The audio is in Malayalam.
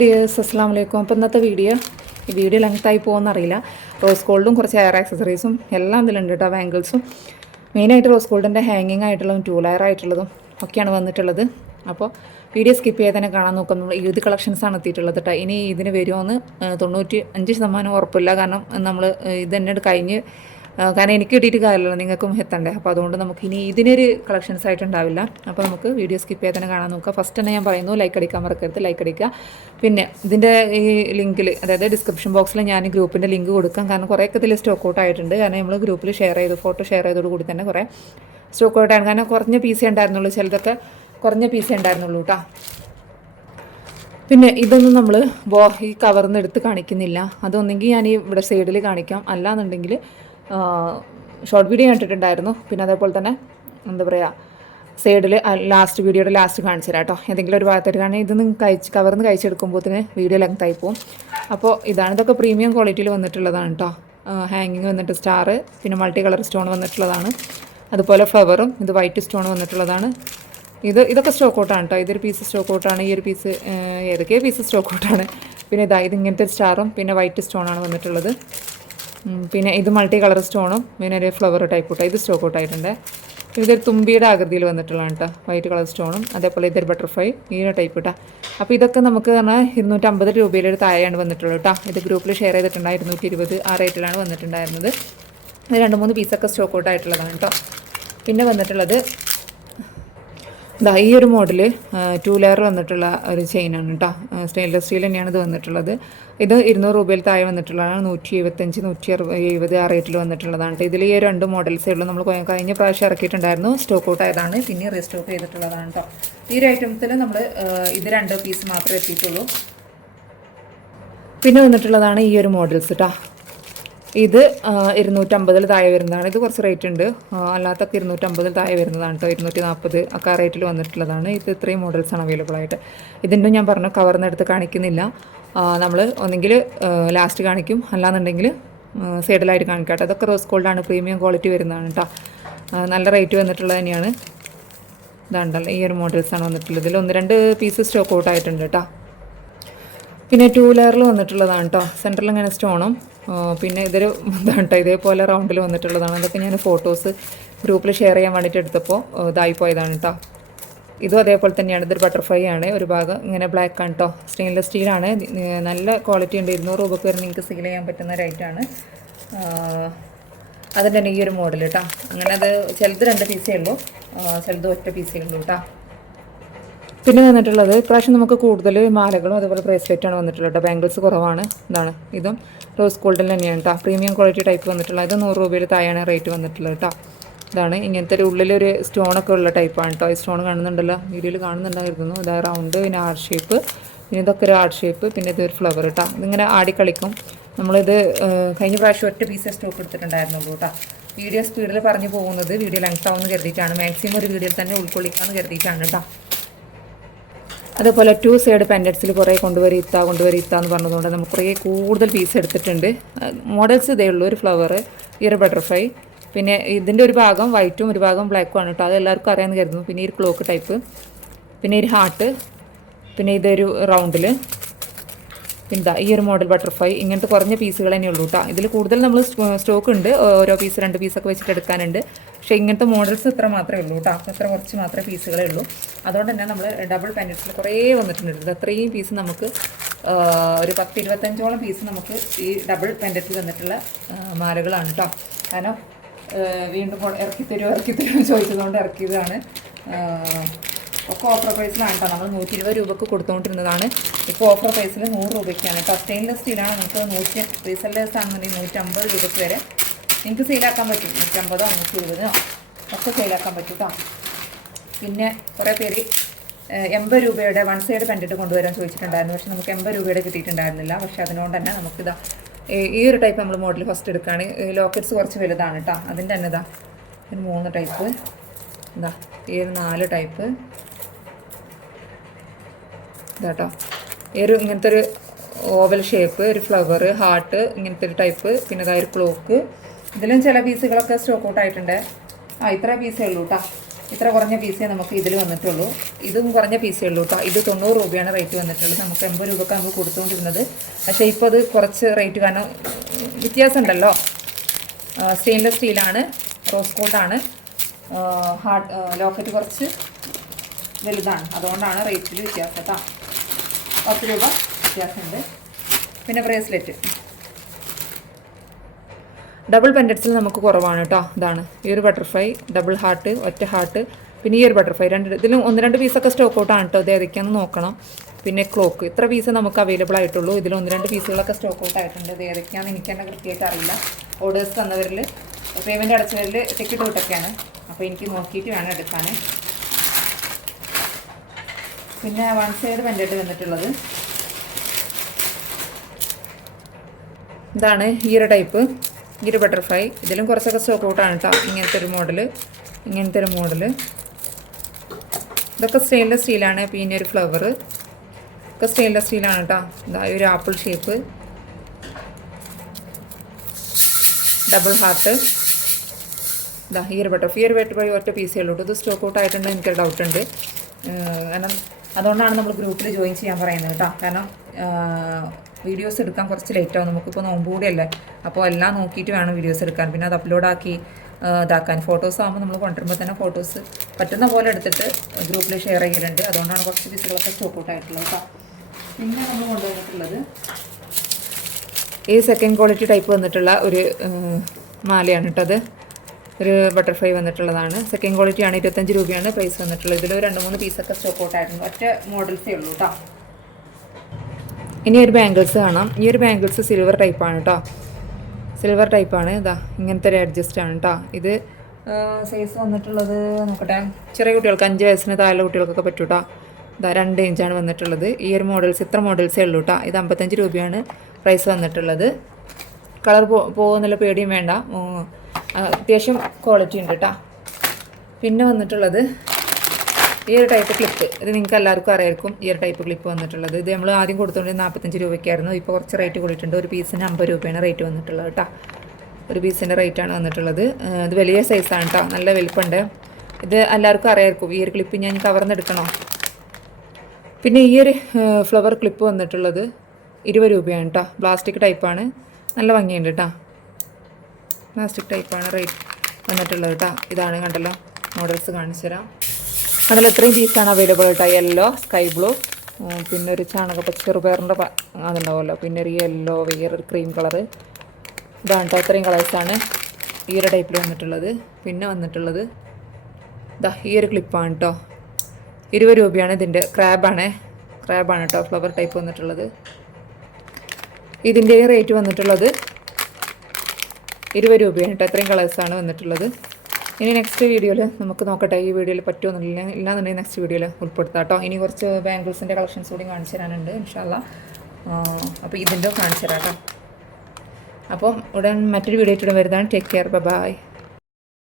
ഡിയേഴ്സ് അസ്സാം വലൈക്കും. അപ്പോൾ ഇന്നത്തെ വീഡിയോ ലെങ്ത്തായി പോകുമെന്നറിയില്ല. റോസ് ഗോൾഡും കുറച്ച് ഹെയർ ആക്സസറീസും എല്ലാം ഇതിലുണ്ട് കേട്ടോ. ബാംഗിൾസും മെയിനായിട്ട് റോസ് ഗോൾഡിൻ്റെ ഹാങ്ങിങ് ആയിട്ടുള്ളതും 2 ലെയർ ആയിട്ടുള്ളതും ഒക്കെയാണ് വന്നിട്ടുള്ളത്. അപ്പോൾ വീഡിയോ സ്കിപ്പ് ചെയ്ത് തന്നെ കാണാൻ നോക്കാം. നമ്മൾ ഈദ് കളക്ഷൻസാണ് എത്തിയിട്ടുള്ളത് കേട്ടോ. ഇനി ഇതിന് വരുമോയെന്ന് 95% ഉറപ്പില്ല. കാരണം നമ്മൾ ഇത് തന്നെ കഴിഞ്ഞ് കാരണം എനിക്ക് കിട്ടിയിട്ട് കാര്യമല്ലോ, നിങ്ങൾക്കും എത്തണ്ടേ. അപ്പോൾ അതുകൊണ്ട് നമുക്ക് ഇനി ഇതിനൊരു കളക്ഷൻസ് ആയിട്ടുണ്ടാവില്ല. അപ്പോൾ നമുക്ക് വീഡിയോ സ്കിപ്പ് ചെയ്ത് തന്നെ കാണാൻ നോക്കാം. ഫസ്റ്റ് തന്നെ ഞാൻ പറയുന്നു, ലൈക്ക് അടിക്കാൻ മറക്കരുത്, ലൈക്ക് അടിക്കുക. പിന്നെ ഇതിൻ്റെ ഈ ലിങ്കിൽ, അതായത് ഡിസ്ക്രിപ്ഷൻ ബോക്സിൽ ഞാൻ ഗ്രൂപ്പിൻ്റെ ലിങ്ക് കൊടുക്കാം. കാരണം കുറേയൊക്കെ ഇതിൽ സ്റ്റോക്ക് ഔട്ട് ആയിട്ടുണ്ട്. കാരണം നമ്മൾ ഗ്രൂപ്പിൽ ഷെയർ ചെയ്തു, ഫോട്ടോ ഷെയർ ചെയ്തോടുകൂടി തന്നെ കുറേ സ്റ്റോക്ക് ഔട്ട് ആണ്. കാരണം കുറഞ്ഞ പീസേ ഉണ്ടായിരുന്നുള്ളൂ, ചിലതൊക്കെ കുറഞ്ഞ പീസേ ഉണ്ടായിരുന്നുള്ളൂ കേട്ടോ. പിന്നെ ഇതൊന്നും നമ്മൾ ഈ കവറിൽ നിന്ന് എടുത്ത് കാണിക്കുന്നില്ല. അതൊന്നെങ്കിൽ ഞാൻ ഈ ഇവിടെ സൈഡിൽ കാണിക്കാം, അല്ലാന്നുണ്ടെങ്കിൽ ഷോർട്ട് വീഡിയോ കണ്ടിട്ടുണ്ടായിരുന്നു. പിന്നെ അതേപോലെ തന്നെ എന്താ പറയുക, സൈഡിൽ വീഡിയോയുടെ ലാസ്റ്റ് കാണിച്ചു തരാം കേട്ടോ. ഏതെങ്കിലും ഒരു ഭാഗത്തായിട്ട്. കാരണം ഇതൊന്നും കവറിന്ന് കഴിച്ചെടുക്കുമ്പോഴത്തേന് വീഡിയോ ലെങ്തായി പോകും. അപ്പോൾ ഇതൊക്കെ പ്രീമിയം ക്വാളിറ്റിയിൽ വന്നിട്ടുള്ളതാണ് കേട്ടോ. ഹാങ്ങിങ് വന്നിട്ട് സ്റ്റാർ, പിന്നെ കളർ സ്റ്റോൺ വന്നിട്ടുള്ളതാണ്. അതുപോലെ ഫ്ലവറും ഇത് വൈറ്റ് സ്റ്റോൺ വന്നിട്ടുള്ളതാണ്. ഇതൊക്കെ സ്റ്റോക്ക് ഔട്ടാണ് കേട്ടോ. ഇതൊരു പീസ് സ്റ്റോക്ക് ഔട്ടാണ്. ഈ ഒരു പീസ് ഏതൊക്കെ പീസ് സ്റ്റോക്ക് ഔട്ടാണ്. പിന്നെ ഇത് ഇങ്ങനത്തെ സ്റ്റാറും പിന്നെ വൈറ്റ് സ്റ്റോണാണ് വന്നിട്ടുള്ളത്. പിന്നെ ഇത് കളർ സ്റ്റോണും പിന്നെ ഒരു ഫ്ലവർ ടൈപ്പ് കൂട്ടാണ്. ഇത് സ്റ്റോക്ക് ഔട്ട് ആയിട്ടുണ്ട്. ഇതൊരു തുമ്പിയുടെ ആകൃതിയിൽ വന്നിട്ടുള്ളതാണ് കേട്ടോ, വൈറ്റ് കളർ സ്റ്റോണും. അതേപോലെ ഇതൊരു ബട്ടർഫ്ലൈ ഈ ടൈപ്പ് കേട്ടോ. അപ്പോൾ ഇതൊക്കെ നമുക്ക് പറഞ്ഞാൽ 250 രൂപയിലൊരു താഴെയാണ് വന്നിട്ടുള്ളത് കേട്ടോ. ഇത് ഗ്രൂപ്പിൽ ഷെയർ ചെയ്തിട്ടുണ്ട്. 220 ആ റേറ്റിലാണ് വന്നിട്ടുണ്ടായിരുന്നത്. ഇത് 2-3 പീസൊക്കെ സ്റ്റോക്ക് ഔട്ട് ആയിട്ടുള്ളതാണ് കേട്ടോ. പിന്നെ വന്നിട്ടുള്ളത് ഈ ഒരു മോഡൽ 2 ലെയർ വന്നിട്ടുള്ള ഒരു ചെയിനാണ് കേട്ടോ. സ്റ്റെയിൻലെസ് സ്റ്റീൽ തന്നെയാണ് ഇത് വന്നിട്ടുള്ളത്. ഇത് 200 രൂപയിൽ താഴെ വന്നിട്ടുള്ളതാണ്. 175, 170 ആ റേറ്റിൽ വന്നിട്ടുള്ളതാണ്. ഇതിൽ ഈ 2 മോഡൽസേ ഉള്ളൂ. നമ്മൾ കഴിഞ്ഞ പ്രാവശ്യം ഇറക്കിയിട്ടുണ്ടായിരുന്നു, സ്റ്റോക്ക് ഔട്ട് ആയതാണ്. പിന്നെ റീസ്റ്റോക്ക് ചെയ്തിട്ടുള്ളതാണ് കേട്ടോ. ഈ ഒരു ഐറ്റംസിൽ നമ്മൾ ഇത് 2 പീസ് മാത്രമേ എത്തിയിട്ടുള്ളൂ. പിന്നെ വന്നിട്ടുള്ളതാണ് ഈ ഒരു മോഡൽസ് കേട്ടോ. ഇത് 250 താഴെ വരുന്നതാണ്. ഇത് കുറച്ച് റേറ്റ് ഉണ്ട്. അല്ലാത്തൊക്കെ 250 താഴെ വരുന്നതാണ് കേട്ടോ. 240 ഒക്കെ ആ റേറ്റിൽ വന്നിട്ടുള്ളതാണ്. ഇത് ഇത്രയും മോഡൽസാണ് അവൈലബിൾ ആയിട്ട്. ഇതിൻ്റെ ഞാൻ പറഞ്ഞു കവറിന്ന് എടുത്ത് കാണിക്കുന്നില്ല. നമ്മൾ ഒന്നെങ്കിൽ ലാസ്റ്റ് കാണിക്കും, അല്ലാന്നുണ്ടെങ്കിൽ സൈഡിലായിട്ട് കാണിക്കാം കേട്ടോ. അതൊക്കെ റോസ് ഗോൾഡാണ്, പ്രീമിയം ക്വാളിറ്റി വരുന്നതാണ് കേട്ടോ. നല്ല റേറ്റ് വന്നിട്ടുള്ളത് തന്നെയാണ്. ഇതാണ്ടല്ലോ, ഈ ഒരു മോഡൽസാണ് വന്നിട്ടുള്ളത്. ഇതിൽ 1-2 പീസ് സ്റ്റോക്ക് ഔട്ട് ആയിട്ടുണ്ട് കേട്ടോ. പിന്നെ 2 ലെയറിൽ വന്നിട്ടുള്ളതാണ് കേട്ടോ. സെൻറ്ററിൽ ഇങ്ങനെ സ്റ്റോണും പിന്നെ ഇതൊരു ഇതാണ് കേട്ടോ, ഇതേപോലെ റൗണ്ടിൽ വന്നിട്ടുള്ളതാണ്. അതൊക്കെ ഞാൻ ഫോട്ടോസ് ഗ്രൂപ്പിൽ ഷെയർ ചെയ്യാൻ വേണ്ടിയിട്ട് എടുത്തപ്പോൾ ഇതായിപ്പോയതാണ് കേട്ടോ. ഇതും അതേപോലെ തന്നെയാണ്. ഇതൊരു ബട്ടർഫ്ലൈ ആണ്. ഒരു ഭാഗം ഇങ്ങനെ ബ്ലാക്ക് ആണ് കേട്ടോ. സ്റ്റെയിൻലെസ് സ്റ്റീലാണ്. നല്ല ക്വാളിറ്റി ഉണ്ട്. 200 രൂപയ്ക്ക് വരെ നിങ്ങൾക്ക് സെയിൽ ചെയ്യാൻ പറ്റുന്ന റേറ്റാണ്. അതിൻ്റെ തന്നെ ഈ ഒരു മോഡൽ കേട്ടോ. അങ്ങനെ അത് ചിലത് 2 പീസേ ഉള്ളൂ, ചിലത് ഒറ്റ പീസേ ഉള്ളൂ കേട്ടോ. പിന്നെ വന്നിട്ടുള്ളത് ഇപ്രാവശ്യം നമുക്ക് കൂടുതൽ മാലകളും അതുപോലെ ബ്രേസ്ലെറ്റാണ് വന്നിട്ടുള്ളത് കേട്ടോ. ബാംഗിൾസ് കുറവാണ്. ഇതും റോസ് ഗോൾഡിൽ തന്നെയാണ് കേട്ടോ. പ്രീമിയം ക്വാളിറ്റി ടൈപ്പ് വന്നിട്ടുള്ളത്. ഇത് 100 രൂപയിൽ താഴെയാണ് റേറ്റ് വന്നിട്ടുള്ളത് കേട്ടോ. ഇതാണ് ഇങ്ങനത്തെ ഒരു ഉള്ളിലൊരു സ്റ്റോണൊക്കെ ഉള്ള ടൈപ്പാണ് കേട്ടോ. ഈ സ്റ്റോൺ കാണുന്നുണ്ടല്ലോ, വീഡിയോയിൽ കാണുന്നുണ്ടായിരുന്നു. ഇതാ റൗണ്ട്, പിന്നെ ആർട്ട് ഷേപ്പ്, പിന്നെ ഇതൊക്കെ ഒരു ആർട്ട് ഷേപ്പ്, പിന്നെ ഇതൊരു ഫ്ലവർ കേട്ടോ. ഇതിങ്ങനെ ആടിക്കളിക്കും. നമ്മളിത് കഴിഞ്ഞ പ്രാവശ്യം ഒറ്റ പീസ് സ്റ്റോക്ക് എടുത്തിട്ടുണ്ടായിരുന്നുള്ളൂ കേട്ടോ. വീഡിയോ സ്പീഡിൽ പറഞ്ഞു പോകുന്നത് വീഡിയോ ലെങ്ത് ആവുമെന്ന് കരുതിയിട്ടാണ്. മാക്സിമം ഒരു വീഡിയോയിൽ തന്നെ ഉൾക്കൊള്ളിക്കാമെന്ന് കരുതിയിട്ടാണ് കേട്ടോ. അതേപോലെ 2 സൈഡ് പെൻഡൻസിൽ കുറേ കൊണ്ടുവരിത്താന്ന് പറഞ്ഞതുകൊണ്ട് നമുക്ക് കുറേ കൂടുതൽ പീസ് എടുത്തിട്ടുണ്ട്. മോഡൽസ് ഇതേ ഉള്ളൂ. ഒരു ഫ്ലവർ, ഈ ഒരു ബട്ടർഫ്ലൈ, പിന്നെ ഇതിൻ്റെ ഒരു ഭാഗം വൈറ്റും ഒരു ഭാഗം ബ്ലാക്കും ആണ് കേട്ടോ. അത് എല്ലാവർക്കും അറിയാമെന്ന് കരുതുന്നു. പിന്നെ ഈ ഒരു ക്ലോക്ക് ടൈപ്പ്, പിന്നെ ഒരു ഹാർട്ട്, പിന്നെ ഇതൊരു റൗണ്ടിൽ, പിന്നെ ഈ ഒരു മോഡൽ ബട്ടർഫ്ലൈ. ഇങ്ങനത്തെ കുറഞ്ഞ പീസുകൾ തന്നെ ഉള്ളൂ കേട്ടോ. ഇതിൽ കൂടുതൽ നമ്മൾ സ്റ്റോക്ക് ഉണ്ട്. ഓരോ പീസ് 2 പീസൊക്കെ വെച്ചിട്ട് എടുക്കാനുണ്ട്. പക്ഷേ ഇങ്ങനത്തെ മോഡൽസ് ഇത്ര മാത്രമേ ഉള്ളൂ കേട്ടോ. ഇത്ര കുറച്ച് മാത്രമേ പീസുകളേ ഉള്ളൂ. അതുകൊണ്ട് തന്നെ നമ്മൾ ഡബിൾ പെൻഡൻസിൽ കുറേ വന്നിട്ടുണ്ട്. അത്രയും പീസ് നമുക്ക് ഒരു 10-25ഓളം പീസ് നമുക്ക് ഈ ഡബിൾ പെൻഡൻസിൽ വന്നിട്ടുള്ള മാലകളാണ് കേട്ടോ. കാരണം വീണ്ടും ഇറക്കിത്തരുമോ ചോദിച്ചതുകൊണ്ട് ഇറക്കിയതാണ്. ഒക്കെ ഓഫർ പ്രൈസിലാണ് കേട്ടോ. നമ്മൾ 120 രൂപയ്ക്ക് കൊടുത്തുകൊണ്ടിരുന്നതാണ്. ഇപ്പോൾ ഓഫർ പ്രൈസിൽ 100 രൂപയ്ക്കാണ് കേട്ടോ. സ്റ്റെയിൻലെസ് സ്റ്റീലാണ്. നമുക്ക് റീസെല്ലേഴ്സ് ആണെന്നുണ്ടെങ്കിൽ 150 രൂപയ്ക്ക് വരെ നിങ്ങൾക്ക് സെയിലാക്കാൻ പറ്റും. 150ഓ 120ഓ ഒക്കെ സെയിലാക്കാൻ പറ്റും കേട്ടോ. പിന്നെ കുറേ പേര് 80 രൂപയുടെ 1 സൈഡ് പെൻഡൻറ്റ് കൊണ്ടുവരാൻ ചോദിച്ചിട്ടുണ്ടായിരുന്നു. പക്ഷേ നമുക്ക് 80 രൂപയുടെ കിട്ടിയിട്ടുണ്ടായിരുന്നില്ല. പക്ഷേ അതിനോണ്ട് തന്നെ നമുക്കിതാ ഈ ഒരു ടൈപ്പ് നമ്മൾ മോഡൽ ഫസ്റ്റ് എടുക്കുകയാണ്. ലോക്കറ്റ്സ് കുറച്ച് വലുതാണ് കേട്ടോ. അതിൻ്റെ തന്നെ ഇതാ 3 ടൈപ്പ്, ഈ ഒരു 4 ടൈപ്പ് ഇതാട്ടോ. ഇങ്ങനത്തെ ഒരു ഓവൽ ഷേപ്പ്, ഒരു ഫ്ലവർ, ഹാർട്ട്, ഇങ്ങനത്തെ ഒരു ടൈപ്പ്, പിന്നെ ഒരു ക്ലോക്ക്. ഇതിലും ചില പീസുകളൊക്കെ സ്റ്റോക്ക് ഔട്ട് ആയിട്ടുണ്ട്. ഇത്ര പീസേ ഉള്ളൂ കേട്ടോ. ഇത്ര കുറഞ്ഞ പീസേ നമുക്ക് ഇതിൽ വന്നിട്ടുള്ളൂ. ഇതും കുറഞ്ഞ പീസേ ഉള്ളൂ കേട്ടോ. ഇത് 90 രൂപയാണ് റേറ്റ് വന്നിട്ടുള്ളത്. നമുക്ക് 80 രൂപയ്ക്ക് നമുക്ക് കൊടുത്തുകൊണ്ടിരുന്നത്. പക്ഷേ ഇപ്പോൾ അത് കുറച്ച് റേറ്റ് കാരണം വ്യത്യാസം ഉണ്ടല്ലോ. സ്റ്റെയിൻലെസ് സ്റ്റീലാണ്, റോസ് ഗോൾഡാണ്. ലോക്കറ്റ് കുറച്ച് വലുതാണ്, അതുകൊണ്ടാണ് റേറ്റിൽ വ്യത്യാസം കേട്ടോ. 10 രൂപ വ്യത്യാസമുണ്ട്. പിന്നെ ബ്രേസ്ലെറ്റ് ഡബിൾ പെൻഡൻസിൽ നമുക്ക് കുറവാണ് കേട്ടോ. ഇതാണ് ഈ ഒരു ബട്ടർഫ്ലൈ, ഡബിൾ ഹാർട്ട്, ഒറ്റ ഹാർട്ട്, പിന്നെ ഈ ഒരു ബട്ടർഫ്ലൈ. ഇതിലും 1-2 പീസൊക്കെ സ്റ്റോക്ക് ഔട്ടാണ് കേട്ടോ. ഇത് ഏതൊക്കെയാണെന്ന് നോക്കണം. പിന്നെ ക്ലോക്ക്, ഇത്ര പീസ് നമുക്ക് അവൈലബിൾ ആയിട്ടുള്ളൂ. ഇതിൽ 1-2 പീസുകളൊക്കെ സ്റ്റോക്ക് ഔട്ട് ആയിട്ടുണ്ട്. ഇത് ഏതൊക്കെയാണെന്ന് എനിക്ക് തന്നെ കൃത്യമായിട്ട് അറിയില്ല. ഓർഡേഴ്സ് തന്നവരിൽ, പേയ്മെൻറ്റ് അടച്ചവരിൽ ടിക്കറ്റ് ഔട്ടൊക്കെയാണ്. അപ്പോൾ എനിക്ക് നോക്കിയിട്ട് വേണം എടുക്കാൻ. പിന്നെ 1 സൈഡ് പെൻഡൻറ്റ് വന്നിട്ടുള്ളത് ഇതാണ്. ഈ ഒരു ടൈപ്പ്, ഈ ഒരു ബട്ടർഫ്ലൈ. ഇതിലും കുറച്ചൊക്കെ സ്റ്റോക്ക് ഔട്ടാണ് കേട്ടോ. ഇങ്ങനത്തെ ഒരു മോഡൽ. ഇതൊക്കെ സ്റ്റെയിൻലെസ് സ്റ്റീലാണ്. പിന്നെ ഒരു ഫ്ലവർ ഒക്കെ സ്റ്റെയിൻലെസ് സ്റ്റീലാണ് കേട്ടോ. ഇതാ ഒരു ആപ്പിൾ ഷേപ്പ്, ഡബിൾ ഹാർട്ട്. ഇതാ ഈ ഒരു ബട്ടർഫ്ലൈ ഒറ്റ പീസേ ഉള്ളൂ. ഇത് സ്റ്റോക്ക് ഔട്ട് ആയിട്ടുണ്ട്, എനിക്കൊരു ഡൗട്ടുണ്ട്. കാരണം അതുകൊണ്ടാണ് നമ്മൾ ഗ്രൂപ്പിൽ ജോയിൻ ചെയ്യാൻ പറയുന്നത് കേട്ടോ. കാരണം വീഡിയോസ് എടുക്കാൻ കുറച്ച് ലേറ്റ് ആവും. നമുക്കിപ്പോൾ നോമ്പ് കൂടിയല്ലേ, അപ്പോൾ എല്ലാം നോക്കിയിട്ട് വേണം വീഡിയോസ് എടുക്കാൻ. പിന്നെ അത് അപ്ലോഡാക്കി ഇതാക്കാൻ. ഫോട്ടോസ് ആകുമ്പോൾ നമ്മൾ കൊണ്ടുവരുമ്പോൾ തന്നെ ഫോട്ടോസ് പറ്റുന്ന പോലെ എടുത്തിട്ട് ഗ്രൂപ്പിൽ ഷെയർ ചെയ്യലുണ്ട്. അതുകൊണ്ടാണ് കുറച്ച് പീസുകളൊക്കെ സ്റ്റോക്ക് ഔട്ട് ആയിട്ടുള്ളത് കേട്ടോ. പിന്നെ നമ്മൾ കൊണ്ടുവന്നിട്ടുള്ളത് ഈ സെക്കൻഡ് ക്വാളിറ്റി ടൈപ്പ് വന്നിട്ടുള്ള ഒരു മാലയാണ് കേട്ടോ. അത് ഒരു ബട്ടർഫ്ലൈ വന്നിട്ടുള്ളതാണ്. സെക്കൻഡ് ക്വാളിറ്റിയാണ്. 25 രൂപയാണ് പ്രൈസ് വന്നിട്ടുള്ളത്. ഇതിൽ 2-3 പീസൊക്കെ സ്റ്റോക്ക് ഔട്ട് ആയിട്ടുണ്ട്. ഒറ്റ മോഡൽസേ ഉള്ളൂ കേട്ടോ. ഇനി ഒരു ബാംഗിൾസ് കാണാം. ഈ ഒരു ബാംഗിൾസ് സിൽവർ ടൈപ്പാണ് കേട്ടോ. സിൽവർ ടൈപ്പാണ്. ഇതാ ഇങ്ങനത്തെ ഒരു അഡ്ജസ്റ്റ് ആണ് കേട്ടോ. ഇത് സൈസ് വന്നിട്ടുള്ളത് നോക്കട്ടെ, ചെറിയ കുട്ടികൾക്ക് 5 വയസ്സിന് താഴെ കുട്ടികൾക്കൊക്കെ പറ്റും കേട്ടോ. ഇതാ 2 ഇഞ്ചാണ് വന്നിട്ടുള്ളത്. ഈ ഒരു മോഡൽസ്, ഇത്ര മോഡൽസേ ഉള്ളൂ കേട്ടോ. ഇത് 55 രൂപയാണ് പ്രൈസ് വന്നിട്ടുള്ളത്. കളർ പോകുന്നുള്ള പേടിയും വേണ്ട, അത്യാവശ്യം ക്വാളിറ്റി ഉണ്ട് കേട്ടോ. പിന്നെ വന്നിട്ടുള്ളത് ഈ ഒരു ടൈപ്പ് ക്ലിപ്പ്. ഇത് നിങ്ങൾക്ക് എല്ലാവർക്കും അറിയായിരിക്കും. ഈ ഒരു ടൈപ്പ് ക്ലിപ്പ് വന്നിട്ടുള്ളത്. ഇത് നമ്മൾ ആദ്യം കൊടുത്തുകൊണ്ട് 45 രൂപയ്ക്കായിരുന്നു. ഇപ്പോൾ കുറച്ച് റേറ്റ് കൂടിയിട്ടുണ്ട്. ഒരു പീസിന് 50 രൂപയാണ് റേറ്റ് വന്നിട്ടുള്ളത് കേട്ടോ. ഒരു പീസിൻ്റെ റേറ്റാണ് വന്നിട്ടുള്ളത്. ഇത് വലിയ സൈസാണ് കേട്ടോ, നല്ല വലുപ്പമുണ്ട്. ഇത് എല്ലാവർക്കും അറിയായിരിക്കും. ഈ ഒരു ക്ലിപ്പ് ഞാൻ കവർന്നെടുക്കണോ. പിന്നെ ഈ ഒരു ഫ്ലവർ ക്ലിപ്പ് വന്നിട്ടുള്ളത് 20 രൂപയാണ് കേട്ടോ. പ്ലാസ്റ്റിക് ടൈപ്പാണ്, നല്ല ഭംഗിയുണ്ട് കേട്ടോ. പ്ലാസ്റ്റിക് ടൈപ്പാണ് റേറ്റ് വന്നിട്ടുള്ളത് കേട്ടോ. ഇതാണ് കണ്ടല്ലോ, മോഡൽസ് കാണിച്ചു തരാം. അതിൽ എത്രയും പീസാണ് അവൈലബിൾ കേട്ടോ. യെല്ലോ, സ്കൈ ബ്ലൂ, പിന്നെ ഒരു ചാണകപ്പച്ച ചെറുപയറിൻ്റെ അതുണ്ടാവുമല്ലോ, പിന്നെ ഒരു യെല്ലോ, വേറൊരു ക്രീം കളറ്. ഇതാണ് കേട്ടോ, ഇത്രയും കളേഴ്സാണ് ഈ ഒരു ടൈപ്പിൽ വന്നിട്ടുള്ളത്. പിന്നെ വന്നിട്ടുള്ളത് ഇതാ ഈ ഒരു ക്ലിപ്പാണ് കേട്ടോ. 20 രൂപയാണ്. ഇതിൻ്റെ ക്രാബാണ് കേട്ടോ, ഫ്ലവർ ടൈപ്പ് വന്നിട്ടുള്ളത്. ഇതിൻ്റെ റേറ്റ് വന്നിട്ടുള്ളത് 20 രൂപയാണ് കേട്ടോ. ഇത്രയും കളേഴ്സാണ് വന്നിട്ടുള്ളത്. ഇനി നെക്സ്റ്റ് വീഡിയോയിൽ നമുക്ക് നോക്കട്ടെ, ഈ വീഡിയോയിൽ പറ്റുമെന്നില്ല, ഇല്ലാന്നുണ്ടെങ്കിൽ നെക്സ്റ്റ് വീഡിയോയിൽ ഉൾപ്പെടുത്താം കേട്ടോ. ഇനി കുറച്ച് ബാംഗിൾസിൻ്റെ കളക്ഷൻസ് കൂടി കാണിച്ചു തരാനുണ്ട് ഇൻഷാല്ലാ. അപ്പോൾ ഇതിൻ്റെ കാണിച്ചു തരാം കേട്ടോ. അപ്പം ഉടൻ മറ്റൊരു വീഡിയോ ആയിട്ട് വരുന്നതാണ്. Take care, by.